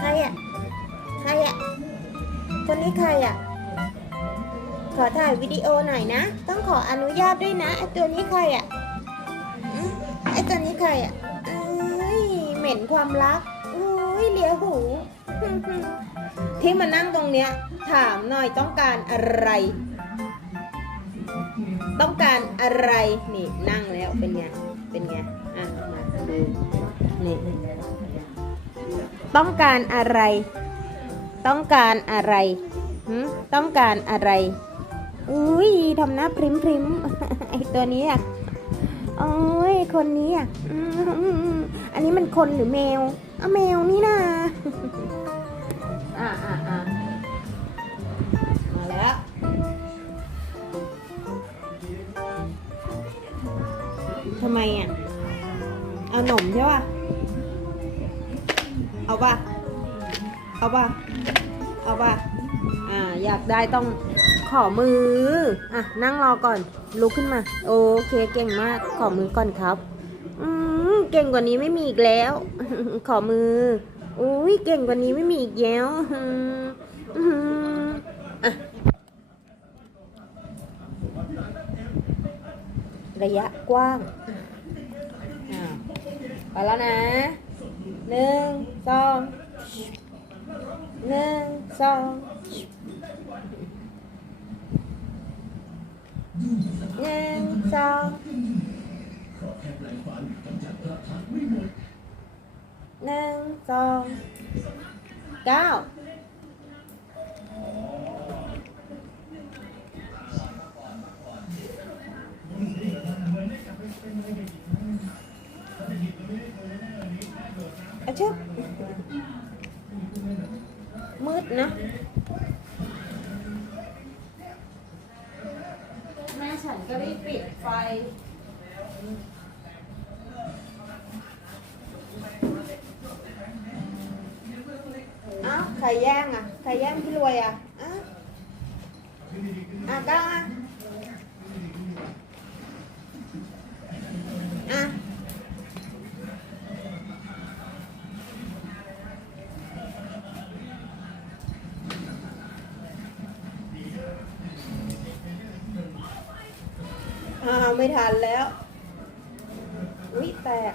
ใครอะ ใครอะ คนนี้ใครอะ ขอถ่ายวิดีโอหน่อยนะ ต้องขออนุญาตด้วยนะไอตัวนี้ใครอะไอตัวนี้ใครอะเอ้ยเหม็นความรักอุ้ยเลียหู ที่มานั่งตรงเนี้ย ถามหน่อยต้องการอะไร ต้องการอะไรนี่นั่งแล้วเป็นไง เป็นไง อะมาดูนี่ ต้องการอะไร ต้องการอะไรต้องการอะไรอุ้ยทำหน้าพริมพริมไอตัวนี้อะโอ้ยคนนี้อะอันนี้มันคนหรือแมวอะแมวนี่นะอะอะอะมาแล้วทำไมอะ เอาหนมใช่ป่ะ เอาป่ะ เอาป่ะ เอาป่ะ อ่า อยากได้ต้องขอมือ อะ นั่งรอก่อน ลุกขึ้นมา โอเค เก่งมาก ขอมือก่อนครับ อืมเก่งกว่านี้ไม่มีอีกแล้ว ขอมือ อุ้ยเก่งกว่านี้ไม่มีอีกแล้วอืมอะระยะกว้าง อ่าไปแล้วนะ หนึ่งสองหนึ่งสองหนึ่งสองหนึ่งสองเก้าอา ชึบมืดนะ แม่ฉันก็รีบปิดไฟ อ้าวใครแย่งอะใครแย่งพี่รวยอะอ้าวอะก้าวอะ อะ ไม่ทันแล้ววิแตก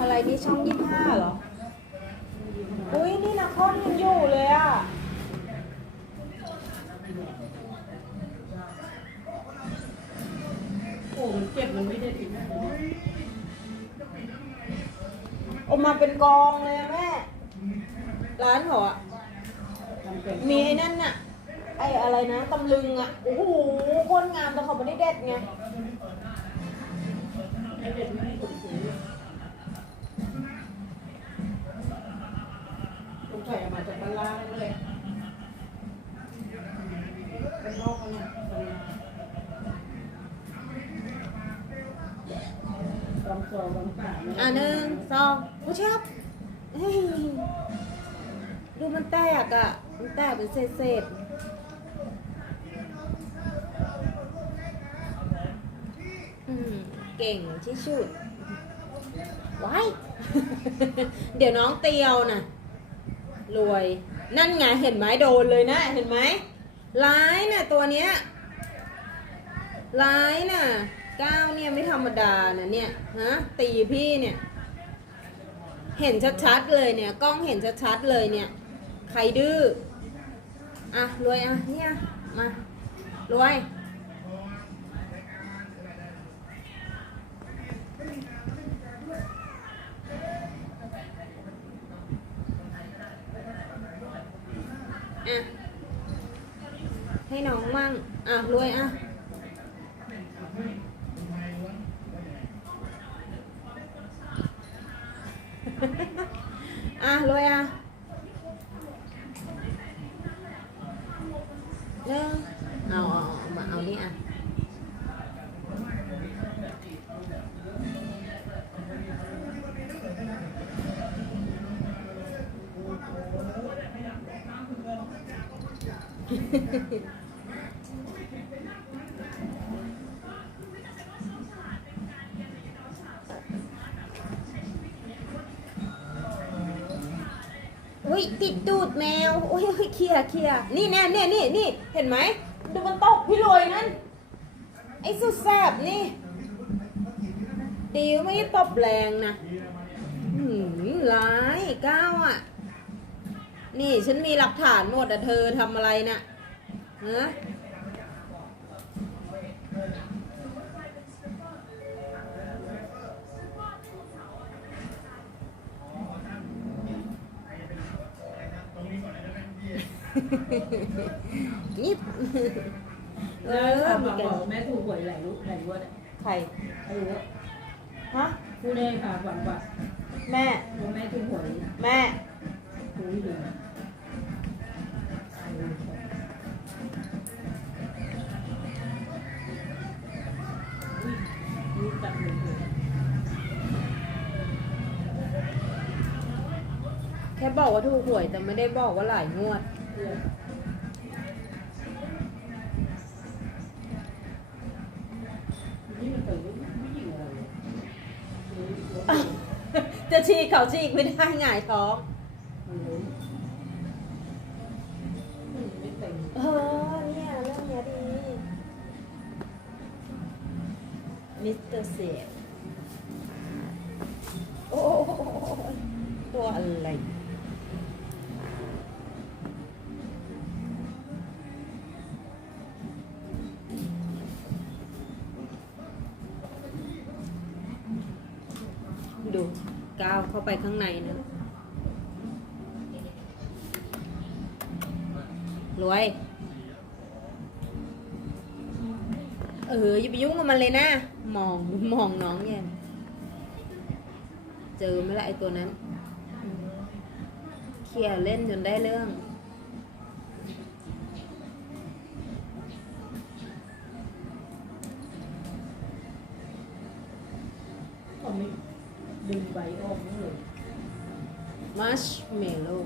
อะไรนี่ช่องยี่ห้าเหรอ อุ้ยนี่นะคอนยังอยู่เลยอะ โอ้มันเก็บมันไม่ได้ถึงออกมาเป็นกองเลยอะแม่ ร้านเขาอะ มีไอ้นั่นน่ะ ไอ้อะไรนะตำลึงอะโอ้โหโคนงามแต่เขาไม่ได้เด็ดไงไอเด็กไม่ได้ถูกถือต้องใส่ออกมาจากบ้านล่างเลยเป็นนอกเขาเนี่ยลำคอลำปากอะหนึ่งสองผู้ชับเฮ้ยดูมันแตกอะ แตกเป็นเศษๆอืมเก่งที่สุดว้ายเดี๋ยวน้องเตียวน่ะรวย นั่นไงเห็นไหมโดนเลยนะ เห็นไหมร้ายน่ะตัวเนี้ยร้ายน่ะก้าวเนี่ยไม่ธรรมดานะเนี่ยฮะตีพี่เนี่ย เห็นชัดๆเลยเนี่ย กล้องเห็นชัดๆเลยเนี่ย ใครดื้อ อะรวยอะเนี่ยมารวยอะให้น้องมั่งอะรวยอะอะรวยอะ อุ้ยติดตูดแมวอุ้ยเคลียเคลียนี่แน่เนี่ยนี่นี่เห็นไหมดูมันตกพี่ลอยนั่นไอ้สุดแสบนี่ดิวไม่ได้ตบแรงนะหืมร้ายก้าวอะ นี่ฉันมีหลักฐานหมดอะเธอทำอะไรเนะ่ยะนี่เอแล้วอถามมีมากันบอกแม่ถูกหวยหลายรู้หลายงวดอะใครไอ้เนี่ยฮะผู้ได้ค่ะฝันว่าแม่ตัวแม่ถูกหวยแม่ถูกอยู่ ค่บอกว่าถูกหวยแต่ไม่ได้บอกว่าหลายงวดเพื่อนนี่มันตื่นไม่ยิงอะไรเลยจะฉีกเขาฉีกไม่ได้หงายท้องมันล้มมันไม่เต็มเออเนี่ยเรื่องเนี้ยดีมิสเตอร์เสียโอ้โหตัวอะไร ก้าวเข้าไปข้างในนะรวย เอออย่าไปยุ่งกับมันเลยนะ มองมองน้องแย่เจอไม่ละไอตัวนั้น เคลียร์เล่นจนได้เรื่อง ดึงใบออกนั่นเลยมัชเมลโล่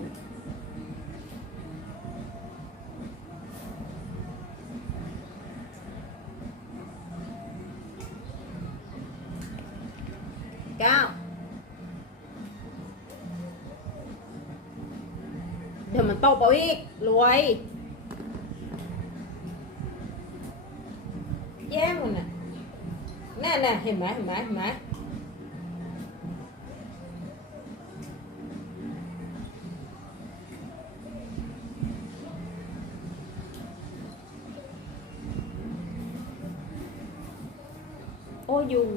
เก้าเดี๋ยวมันตบเอาอีก รวยแย่งมันน่ะแน่แน่ๆเห็นไหมเห็นไหมเห็นไหม โอ้ยุง